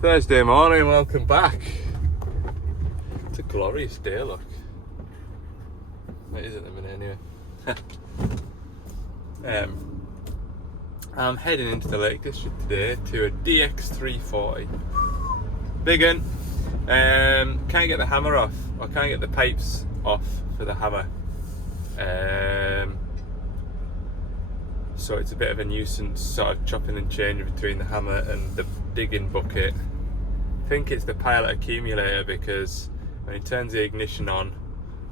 Thursday morning, welcome back. It's a glorious day, look. It is at the minute anyway. I'm heading into the Lake District today to a DX340. Big un. Can't get the hammer off, or can't get the pipes off for the hammer. So it's a bit of a nuisance, sort of chopping and changing between the hammer and the digging bucket. I think it's the pilot accumulator, because when he turns the ignition on,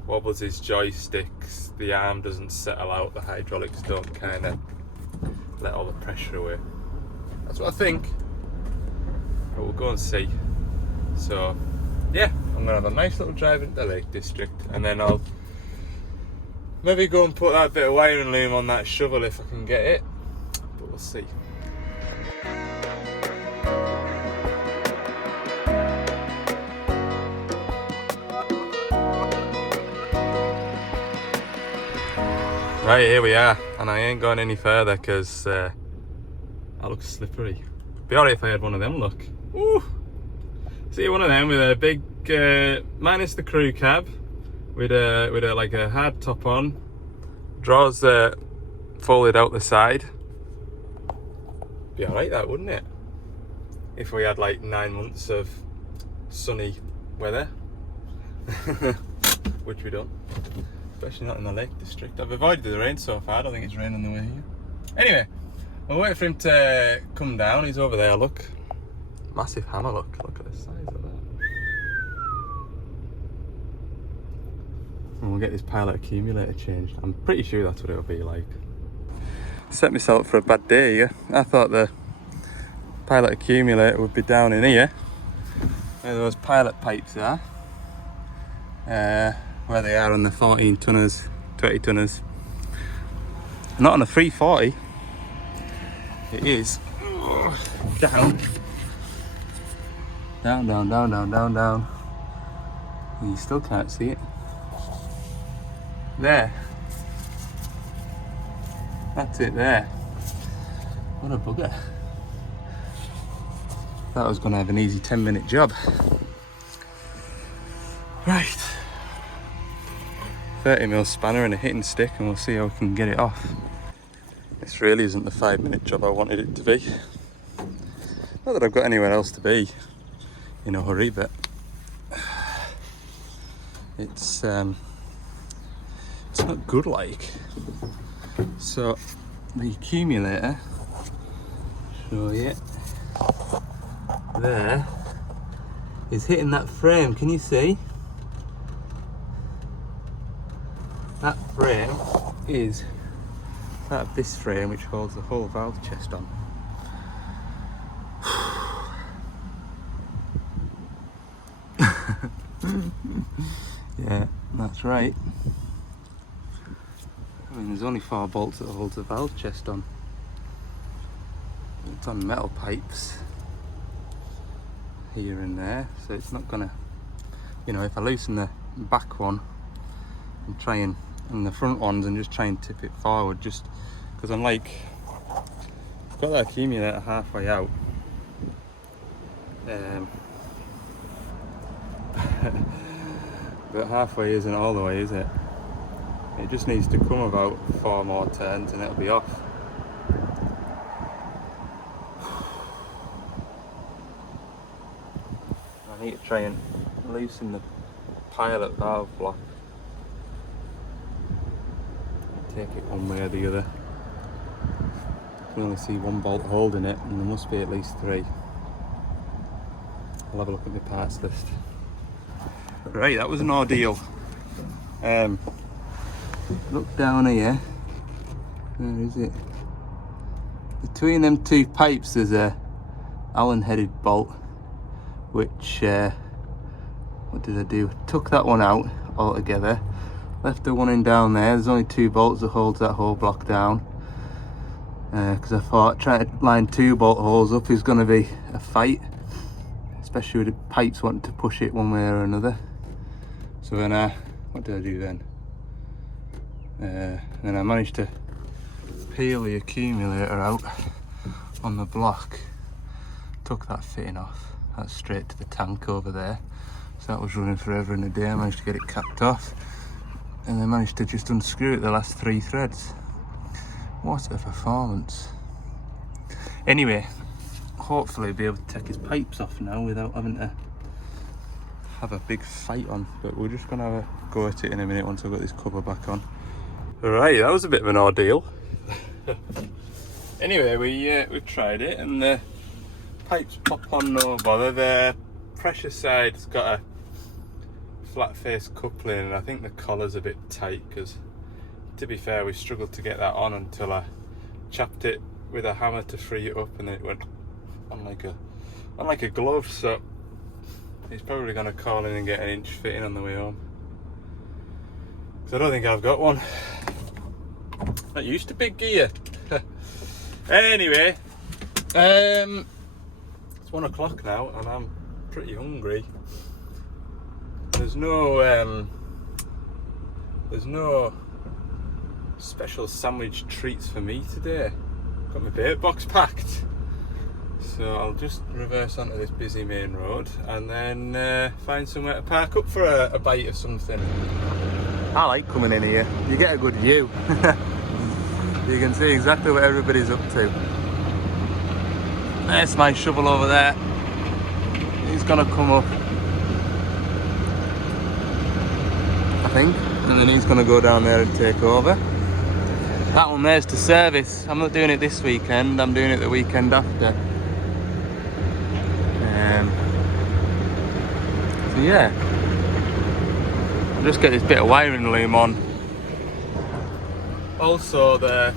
wobbles his joysticks, the arm doesn't settle out, the hydraulics don't kind of let all the pressure away. That's what I think, but we'll go and see. So yeah, I'm gonna have a nice little drive into the Lake District, and then I'll maybe go and put that bit of wiring loom on that shovel if I can get it, but we'll see. Right, here we are, and I ain't going any further because I look slippery. Be alright if I had one of them, look. Ooh. See, one of them with a big, minus the crew cab, with a like a hard top on, drawers folded out the side. Be alright, that, wouldn't it? If we had like 9 months of sunny weather, which we don't. Especially not in the Lake District. I've avoided the rain so far. I don't think it's raining on the way here. Anyway, we'll wait for him to come down. He's over there, look. Massive hammer, look. Look at the size of that. And we'll get this pilot accumulator changed. I'm pretty sure that's what it'll be like. Set myself up for a bad day here. I thought the pilot accumulator would be down in here, where those pilot pipes are. Where they are on the 14 tonners, 20 tonners. Not on a 340. It is down. Down, down, down, down, down, down. And you still can't see it. There. That's it there. What a bugger. Thought I was going to have an easy 10-minute job. Right. 30mm spanner and a hitting stick, and we'll see how we can get it off. This really isn't the 5-minute job I wanted it to be. Not that I've got anywhere else to be in a hurry, but it's not good like. So the accumulator, show you, there is hitting that frame. Can you see? That frame is part of this frame, which holds the whole valve chest on. Yeah, that's right. I mean, there's only 4 bolts that holds the valve chest on. It's on metal pipes here and there, so it's not gonna, you know, if I loosen the back one and try and the front ones and just try and tip it forward, just because I'm like, I've got that accumulator halfway out, but halfway isn't all the way, is it? It just needs to come about 4 more turns and it'll be off. I need to try and loosen the pilot valve block. Take it one way or the other. I can only see 1 bolt holding it, and there must be at least 3. I'll have a look at the parts list. Right, that was an ordeal. Look down here. Where is it? Between them 2 pipes there's a Allen headed bolt, which what did I do? Took that one out altogether. Left the one in down there. There's only 2 bolts that holds that whole block down. Because I thought trying to line 2 bolt holes up is going to be a fight, especially with the pipes wanting to push it one way or another. So then what did I do then? Then I managed to peel the accumulator out on the block, took that fitting off. That's straight to the tank over there. So that was running forever and a day. I managed to get it capped off. And then managed to just unscrew it the last 3 threads. What a performance. Anyway, hopefully be able to take his pipes off now without having to have a big fight on. But we're just going to have a go at it in a minute once I've got this cover back on. Right, that was a bit of an ordeal. Anyway, we tried it and the pipes pop on no bother. The pressure side's got a flat face coupling and I think the collar's a bit tight because, to be fair, we struggled to get that on until I chapped it with a hammer to free it up, and then it went on like a glove. So he's probably going to call in and get an inch fitting on the way home, because I don't think I've got one. Not used to big gear. Anyway, it's 1 o'clock now and I'm pretty hungry. There's no special sandwich treats for me today. Got my bait box packed, so I'll just reverse onto this busy main road and then find somewhere to park up for a bite of something. I like coming in here. You get a good view. You can see exactly what everybody's up to. There's my shovel over there. He's gonna come up, I think, and then he's gonna go down there and take over. That one there's to service. I'm not doing it this weekend, I'm doing it the weekend after. So yeah, I'll just get this bit of wiring loom on. Also, the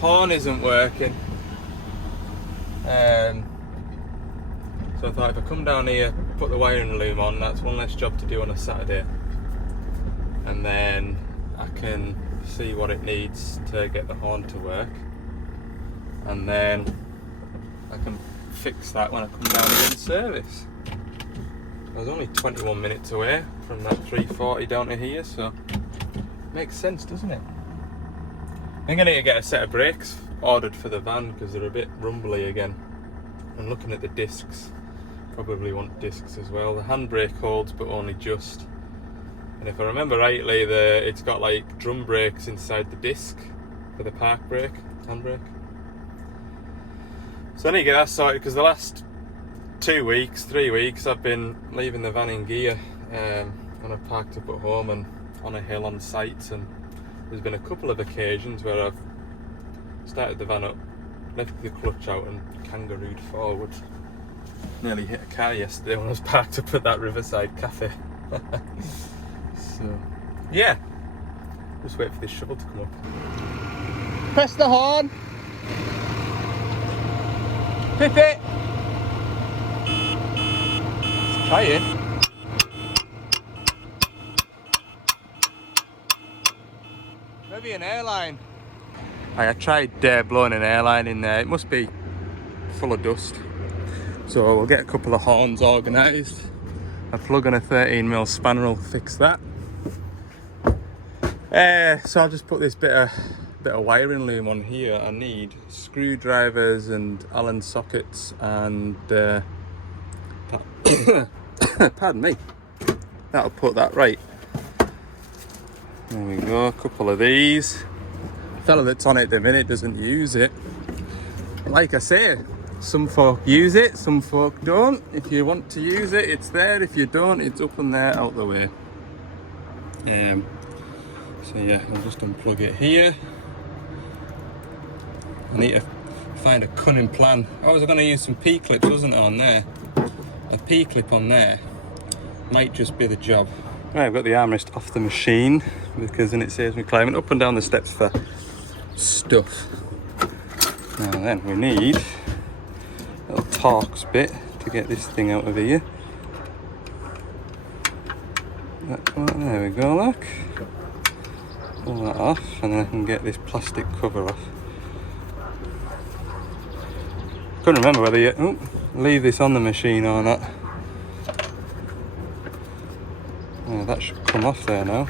horn isn't working. So I thought if I come down here, put the wiring loom on, that's one less job to do on a Saturday. And then I can see what it needs to get the horn to work. And then I can fix that when I come down and get service. I was only 21 minutes away from that 340 down to here, so makes sense, doesn't it? I think I need to get a set of brakes ordered for the van because they're a bit rumbly again. And looking at the discs, probably want discs as well. The handbrake holds, but only just. And if I remember rightly, it's got like drum brakes inside the disc for the park brake, handbrake. So I need to get that sorted because the last 3 weeks, I've been leaving the van in gear when I've parked up at home and on a hill on sites, and there's been a couple of occasions where I've started the van up, left the clutch out and kangarooed forward. Nearly hit a car yesterday when I was parked up at that Riverside cafe. So, yeah, just wait for this shovel to come up. Press the horn! Pip it! Let's try it. Maybe an airline. I tried blowing an airline in there. It must be full of dust. So we'll get a couple of horns organised. A plug and a 13mm spanner will fix that. So I'll just put this bit of wiring loom on here. I need screwdrivers and Allen sockets and pardon me. That'll put that right. There we go, a couple of these. The fella that's on it at the minute doesn't use it. Like I say, some folk use it, some folk don't. If you want to use it, it's there. If you don't, it's up and there, out the way. So yeah, I'll just unplug it here. I need to find a cunning plan. I was going to use some P-clips, wasn't I, on there? A P-clip on there might just be the job. Right, I've got the armrest off the machine because then it saves me climbing up and down the steps for stuff. Now then, we need a little Torx bit to get this thing out of here. That's what, there we go, look. Pull that off and then I can get this plastic cover off. Couldn't remember whether you leave this on the machine or not. Oh, that should come off there now.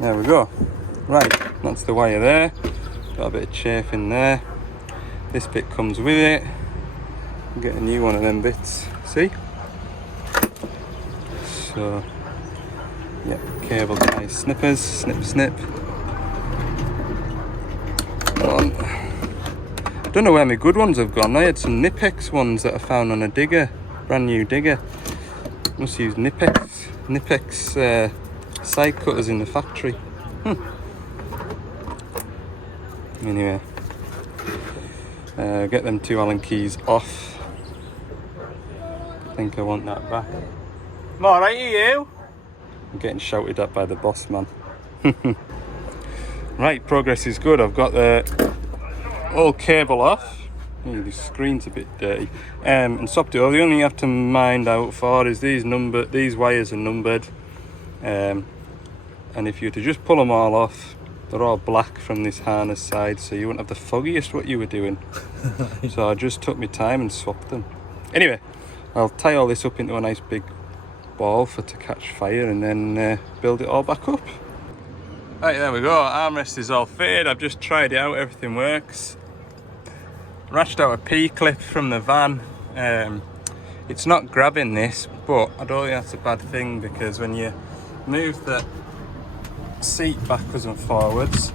There we go. Right, that's the wire there. Got a bit of chafe in there. This bit comes with it. I'll get a new one of them bits, see? So, yeah, cable tie snippers, snip snip. On. I don't know where my good ones have gone. I had some Nipex ones that I found on a digger, brand new digger. Must use Nipex side cutters in the factory. Anyway, get them 2 Allen keys off. I think I want that back. I'm alright, you? I'm getting shouted at by the boss man. Right, progress is good. I've got the old cable off. Ooh, the screen's a bit dirty. And swapped it over. The only thing you have to mind out for is these wires are numbered. And if you were to just pull them all off, they're all black from this harness side, so you wouldn't have the foggiest what you were doing. So I just took my time and swapped them. Anyway, I'll tie all this up into a nice big ball for to catch fire and then build it all back up. Right, there we go. Armrest is all fitted. I've just tried it out, everything works. Ratched out a P-clip from the van. It's not grabbing this, but I don't think that's a bad thing, because when you move the seat backwards and forwards,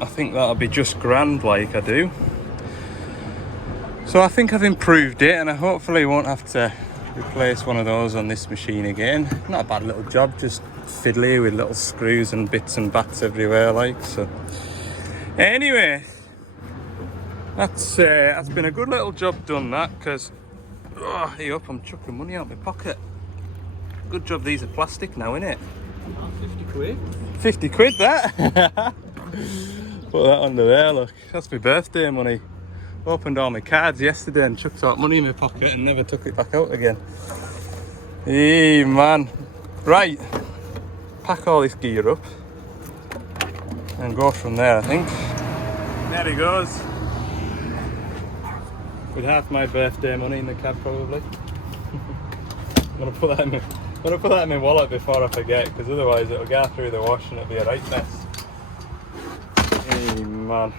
I think that'll be just grand like I do. So I think I've improved it, and I hopefully won't have to replace one of those on this machine again. Not a bad little job, just fiddly with little screws and bits and bats everywhere like. So anyway, that's been a good little job done, that, because hey up, I'm chucking money out my pocket. Good job these are plastic now, innit? 50 quid. 50 quid that? Put that under there, look. That's my birthday money. Opened all my cards yesterday and chucked out money in my pocket and never took it back out again. Hey man. Right. Pack all this gear up and go from there, I think. There he goes. With half my birthday money in the cab, probably. I'm gonna put that in my wallet before I forget, because otherwise it'll go through the wash and it'll be a right mess. Hey man.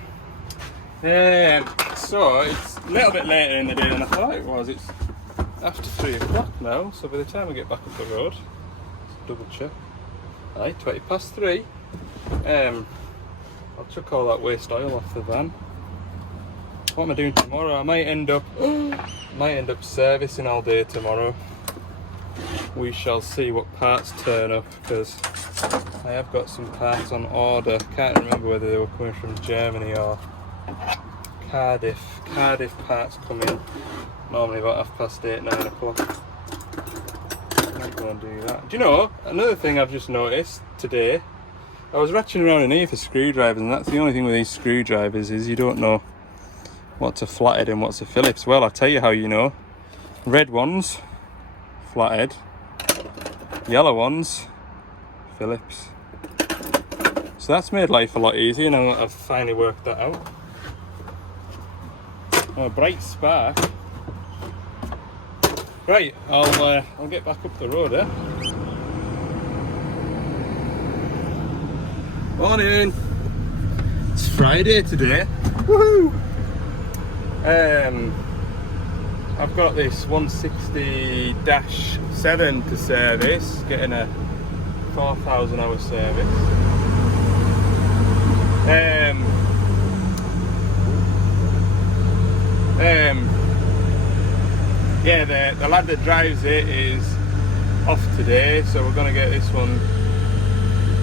So it's a little bit later in the day than I thought it was. It's after 3 o'clock now, so by the time I get back up the road, let's double check. Aye, 20 past 3. I'll chuck all that waste oil off the van. What am I doing tomorrow? I might end up servicing all day tomorrow. We shall see what parts turn up, because I have got some parts on order. Can't remember whether they were coming from Germany or Cardiff. Cardiff parts come in normally about 8:30, 9 o'clock. I'm going to do that. Do you know, another thing I've just noticed today, I was ratcheting around in here for screwdrivers, and that's the only thing with these screwdrivers is you don't know what's a flathead and what's a Phillips. Well, I'll tell you how you know. Red ones, flathead. Yellow ones, Phillips. So that's made life a lot easier, and I've finally worked that out. Oh, a bright spark. Right, I'll get back up the road, Morning. It's Friday today. Woohoo! I've got this 160-7 to service, getting a 4,000 hour service. Yeah, the lad that drives it is off today, so we're going to get this one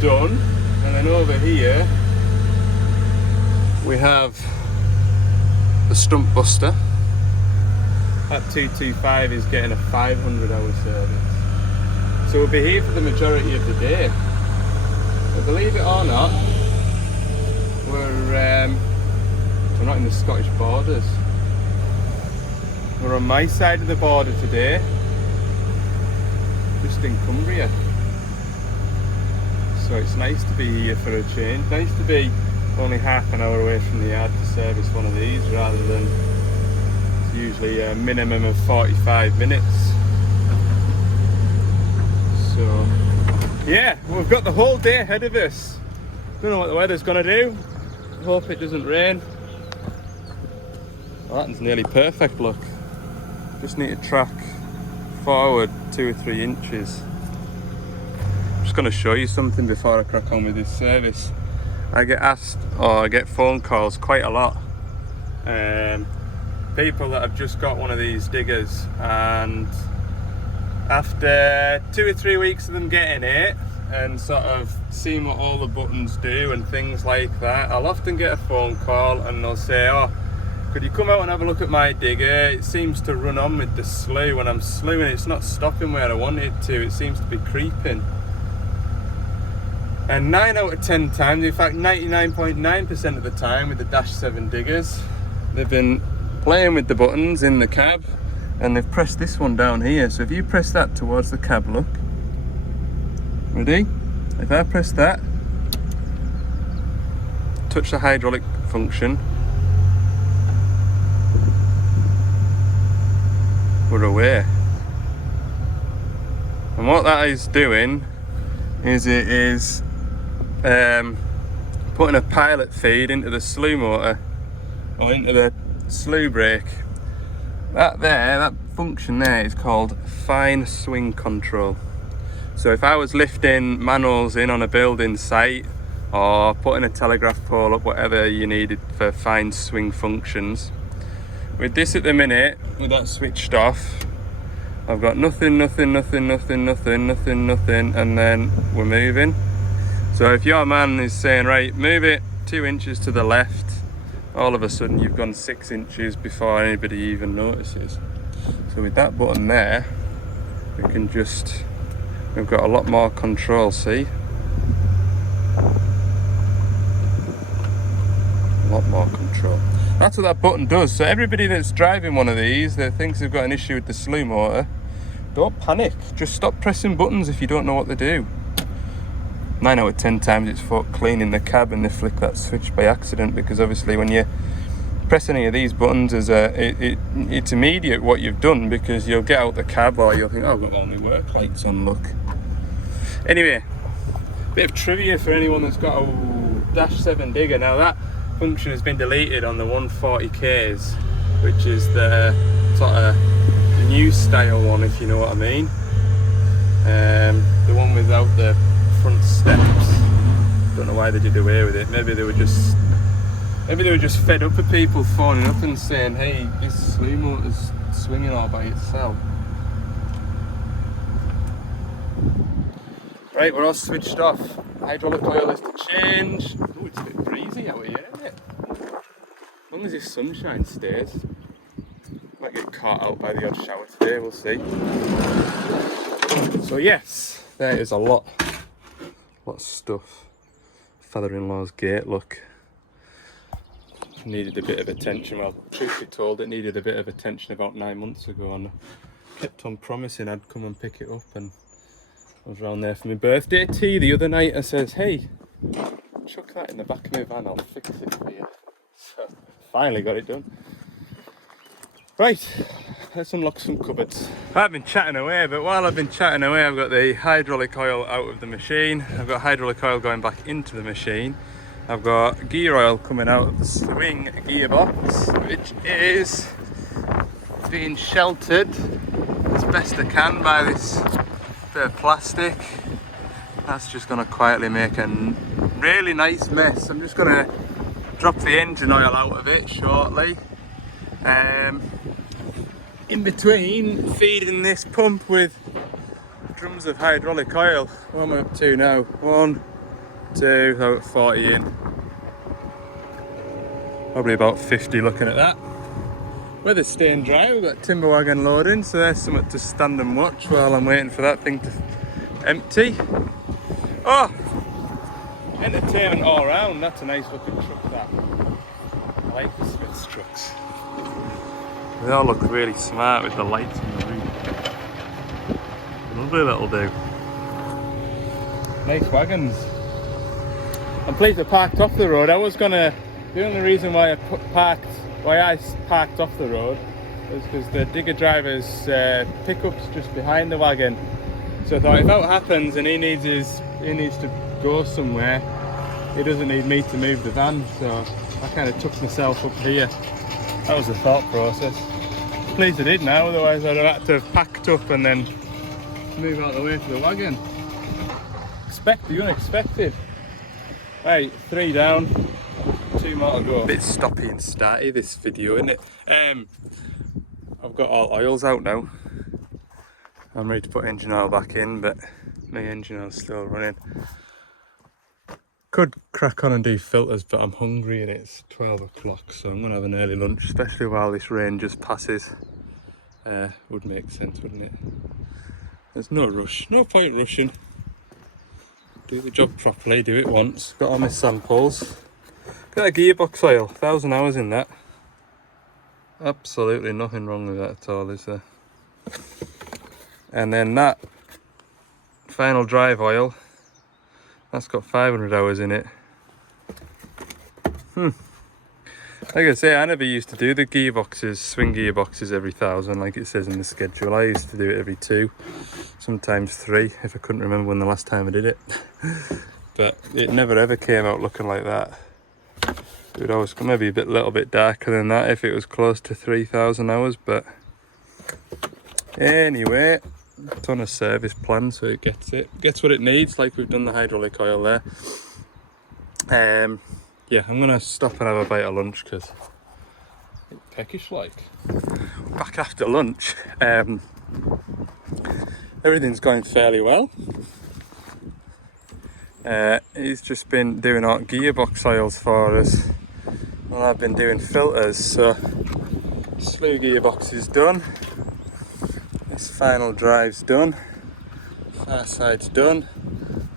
done. And then over here we have the stump buster. That 225 is getting a 500 hour service. So we'll be here for the majority of the day. But believe it or not, we're not in the Scottish borders. We're on my side of the border today, just in Cumbria. So it's nice to be here for a change. Nice to be only half an hour away from the yard to service one of these, rather than it's usually a minimum of 45 minutes. So yeah, we've got the whole day ahead of us. Don't know what the weather's gonna do. Hope it doesn't rain. Well, that one's nearly perfect, look. Just need to track forward 2 or 3 inches. I'm just going to show you something before I crack on with this service. I get asked, or I get phone calls quite a lot. People that have just got one of these diggers, and after 2 or 3 weeks of them getting it and sort of seeing what all the buttons do and things like that, I'll often get a phone call and they'll say, oh, could you come out and have a look at my digger? It seems to run on with the slew. When I'm slewing, it's not stopping where I want it to. It seems to be creeping. And 9 out of 10 times, in fact 99.9% of the time with the Dash 7 diggers, they've been playing with the buttons in the cab and they've pressed this one down here. So if you press that towards the cab, look. Ready? If I press that, touch the hydraulic function, we're away. And what that is doing is it is putting a pilot feed into the slew motor or into the slew brake. That function there is called fine swing control. So if I was lifting manuals in on a building site or putting a telegraph pole up, whatever you needed for fine swing functions, with this at the minute, with that switched off, I've got nothing, and then we're moving. So if your man is saying, right, move it 2 inches to the left, all of a sudden you've gone 6 inches before anybody even notices. So with that button there, we can just, we've got a lot more control, see? A lot more control. That's what that button does. So everybody that's driving one of these that thinks they've got an issue with the slew motor, don't panic. Just stop pressing buttons if you don't know what they do. 9 out of 10 times it's folk cleaning the cab and they flick that switch by accident, because obviously when you press any of these buttons, it's immediate what you've done, because you'll get out the cab or you'll think, oh, I've got all my work lights on, look. Anyway, bit of trivia for anyone that's got a Dash 7 digger. Now that function has been deleted on the 140Ks, which is the sort of new style one, if you know what I mean. The one without the front steps. Don't know why they did away with it. Maybe they were just fed up with people phoning up and saying, hey, this slew motor's swinging all by itself. Right, we're all switched off. Hydraulic oil is to change. Oh, it's a bit breezy out here, isn't it? As long as this sunshine stays. Might get caught out by the odd shower today, we'll see. So yes, there is a lot of stuff. Father-in-law's gate, look. Needed a bit of attention. Well, truth be told, it needed a bit of attention about 9 months ago, and I kept on promising I'd come and pick it up, and I was around there for my birthday tea the other night. I says, hey, chuck that in the back of my van, I'll fix it for you. So finally got it done. Right, let's unlock some cupboards. I've been chatting away, but while I've been chatting away, I've got the hydraulic oil out of the machine. I've got hydraulic oil going back into the machine. I've got gear oil coming out of the swing gearbox, which is being sheltered as best I can by this bit of plastic. That's just going to quietly make a really nice mess. I'm just going to drop the engine oil out of it shortly. In between feeding this pump with drums of hydraulic oil. What am I up to now? 1, 2, about 40 in. Probably about 50 looking at that. Weather's staying dry, we've got timber wagon loading, so there's something to stand and watch while I'm waiting for that thing to empty. Oh! Entertainment all round, that's a nice looking truck that. I like the Smith's trucks. They all look really smart with the lights on the roof. Lovely that'll do. Nice wagons. I'm pleased I parked off the road. The only reason why I parked off the road was because the digger driver's pickup's just behind the wagon. So I thought, if that happens and he needs to go somewhere, he doesn't need me to move the van. So I kind of took myself up here. That was the thought process. Pleased I did now, otherwise I'd have had to have packed up and then move out of the way for the wagon. Expect the unexpected. Right, 3 down, 2 more to go. A bit stoppy and starty this video, isn't it? I've got all oils out now. I'm ready to put engine oil back in, but my engine oil's still running. Could crack on and do filters, but I'm hungry and it's 12 o'clock, so I'm going to have an early lunch, especially while this rain just passes. Would make sense, wouldn't it? There's no rush, no point rushing. Do the job properly, do it once. Got all my samples. Got a gearbox oil, 1,000 hours in that. Absolutely nothing wrong with that at all, is there? And then that final drive oil, that's got 500 hours in it. Like I say, I never used to do the gearboxes, swing gearboxes every 1,000 like it says in the schedule. I used to do it every 2, sometimes 3 if I couldn't remember when the last time I did it. But it never ever came out looking like that. It would always come maybe little bit darker than that if it was close to 3,000 hours, but anyway, it's on a service plan, so it gets what it needs, like we've done the hydraulic oil there. Yeah, I'm gonna stop and have a bite of lunch because it's peckish like. Back after lunch. Everything's going fairly well. He's just been doing our gearbox oils for us, and I've been doing filters. So slew gearbox is done. This final drive's done. Far side's done.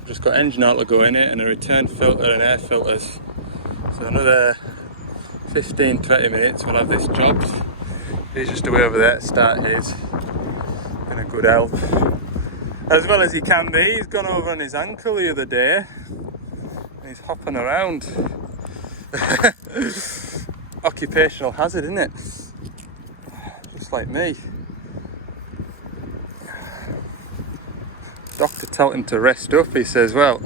Just got engine oil to go in it and a return filter and air filters. So another 15-20 minutes we'll have this jobbed. He's just away over there to start his. Been a good help. As well as he can be. He's gone over on his ankle the other day. He's hopping around. Occupational hazard, isn't it? Just like me. Doctor told him to rest up. He says, well,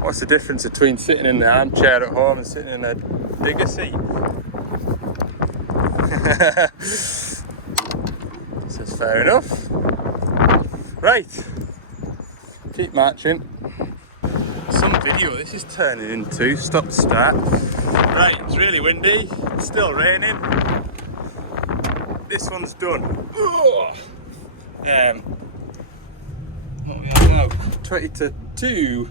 what's the difference between sitting in the armchair at home and sitting in a digger seat? Says, fair enough. Right, keep marching. Some video this is turning into, stop start. Right, it's really windy, it's still raining. This one's done. What are we at now? 20 to 2.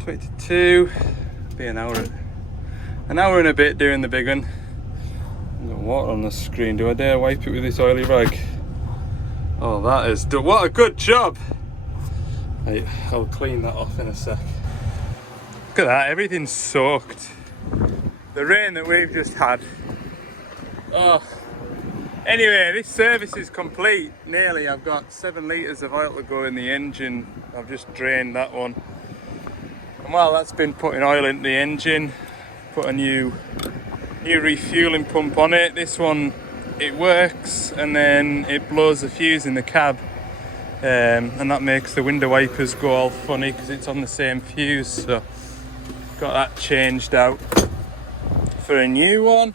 20 to 2. Be an hour and a bit doing the big one. I've got water on the screen. Do I dare wipe it with this oily rag? Oh, that is done. What a good job! Right, I'll clean that off in a sec. Look at that, everything's soaked. The rain that we've just had. Oh. Anyway, this service is complete, nearly. I've got 7 litres of oil to go in the engine. I've just drained that one. And while that's been putting oil into the engine, put a new refueling pump on it. This one, it works, and then it blows the fuse in the cab. And that makes the window wipers go all funny because it's on the same fuse. So, got that changed out for a new one.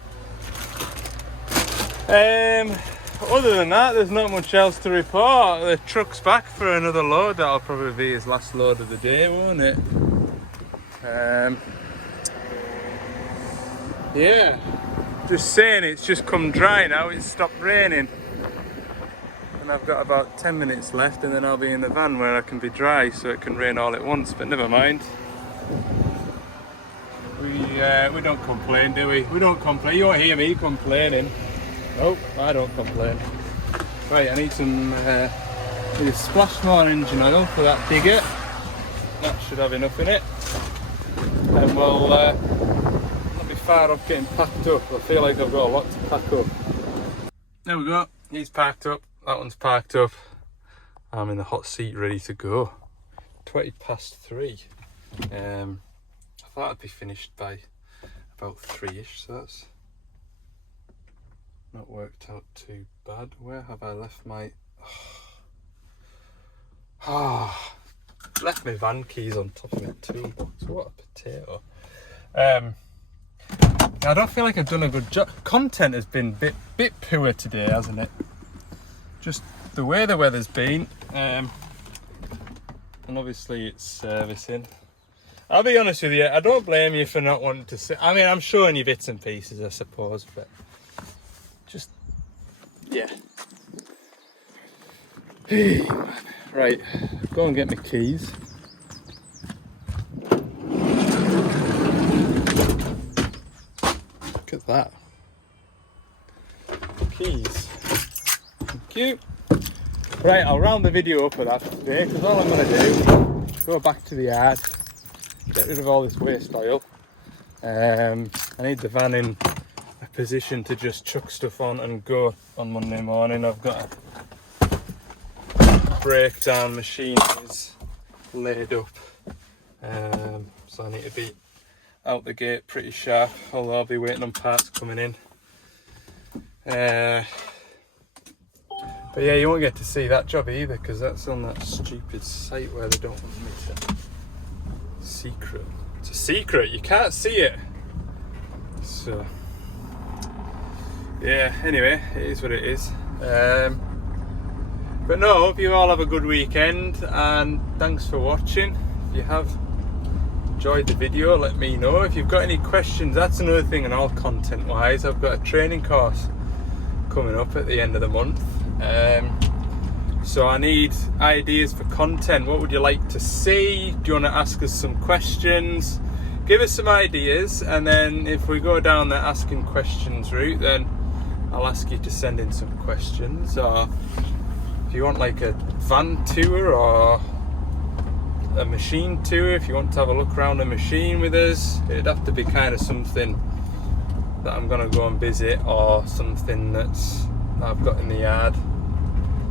Other than that, there's not much else to report. The truck's back for another load. That'll probably be his last load of the day, won't it? Yeah, just saying, it's just come dry now. It's stopped raining, and I've got about 10 minutes left, and then I'll be in the van where I can be dry, so it can rain all at once. But never mind. We don't complain, do we? We don't complain. You won't hear me complaining. Nope, I don't complain. Right, I need some need a splash more engine oil for that digger. That should have enough in it. And we'll not be far off getting packed up. I feel like I've got a lot to pack up. There we go. He's packed up. That one's packed up. I'm in the hot seat ready to go. 20 past 3. I thought I'd be finished by about 3ish, so that's not worked out too bad. Where have I left my... left my van keys on top of my toolbox. What a potato. I don't feel like I've done a good job. Content has been bit poor today, hasn't it? Just the way the weather's been, and obviously it's servicing. I'll be honest with you, I don't blame you for not wanting to see. I mean, I'm showing you bits and pieces, I suppose, but just, yeah. Hey, man. Right, go and get my keys. Look at that. Keys. Thank you. Right, I'll round the video up with that for today, because all I'm going to do is go back to the yard, get rid of all this waste oil. I need the van in a position to just chuck stuff on and go on Monday morning. I've got a breakdown machine is laid up, so I need to be out the gate pretty sharp, although I'll be waiting on parts coming in. But yeah, you won't get to see that job either, because that's on that stupid site where they don't want me to. Secret. It's a secret, you can't see it. So yeah, anyway, it is what it is. But no, hope you all have a good weekend, and thanks for watching. If you have enjoyed the video, let me know. If you've got any questions, that's another thing, and all content wise, I've got a training course coming up at the end of the month. So I need ideas for content. What would you like to see? Do you want to ask us some questions? Give us some ideas, and then if we go down the asking questions route, then I'll ask you to send in some questions. Or if you want like a van tour or a machine tour, if you want to have a look around a machine with us, it'd have to be kind of something that I'm gonna go and visit, or something that I've got in the yard.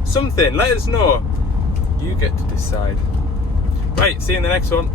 Something, let us know. You get to decide. Right, see you in the next one.